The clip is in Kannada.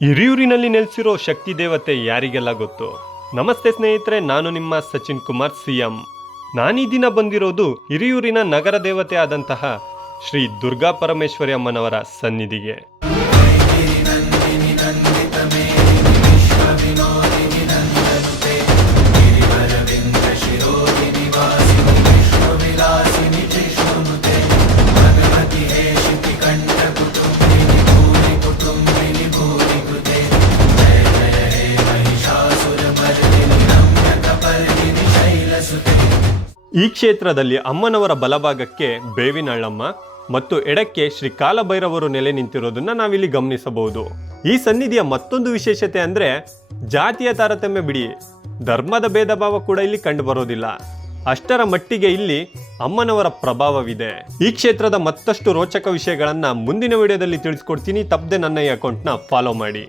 ಹಿರಿಯೂರಿನಲ್ಲಿ ನೆಲೆಸಿರೋ ಶಕ್ತಿ ದೇವತೆ ಯಾರಿಗೆಲ್ಲ ಗೊತ್ತು. ನಮಸ್ತೆ ಸ್ನೇಹಿತರೆ, ನಾನು ನಿಮ್ಮ ಸಚಿನ್ ಕುಮಾರ್ ಸಿಎಂ. ನಾನೀ ದಿನ ಬಂದಿರೋದು ಹಿರಿಯೂರಿನ ನಗರ ದೇವತೆ ಆದಂತಹ ಶ್ರೀ ದುರ್ಗಾ ಪರಮೇಶ್ವರಿ ಅಮ್ಮನವರ ಸನ್ನಿಧಿಗೆ. ಈ ಕ್ಷೇತ್ರದಲ್ಲಿ ಅಮ್ಮನವರ ಬಲಭಾಗಕ್ಕೆ ಬೇವಿನಳ್ಳಮ್ಮ ಮತ್ತು ಎಡಕ್ಕೆ ಶ್ರೀ ಕಾಲಭೈರವರು ನೆಲೆ ನಿಂತಿರೋದನ್ನ ನಾವಿಲ್ಲಿ ಗಮನಿಸಬಹುದು. ಈ ಸನ್ನಿಧಿಯ ಮತ್ತೊಂದು ವಿಶೇಷತೆ ಅಂದ್ರೆ ಜಾತಿಯ ತಾರತಮ್ಯ ಬಿಡಿ, ಧರ್ಮದ ಭೇದ ಭಾವ ಕೂಡ ಇಲ್ಲಿ ಕಂಡು ಬರೋದಿಲ್ಲ. ಅಷ್ಟರ ಮಟ್ಟಿಗೆ ಇಲ್ಲಿ ಅಮ್ಮನವರ ಪ್ರಭಾವವಿದೆ. ಈ ಕ್ಷೇತ್ರದ ಮತ್ತಷ್ಟು ರೋಚಕ ವಿಷಯಗಳನ್ನ ಮುಂದಿನ ವಿಡಿಯೋದಲ್ಲಿ ತಿಳಿಸ್ಕೊಡ್ತೀನಿ. ತಪ್ಪದೆ ನನ್ನ ಈ ಅಕೌಂಟ್ನ ಫಾಲೋ ಮಾಡಿ.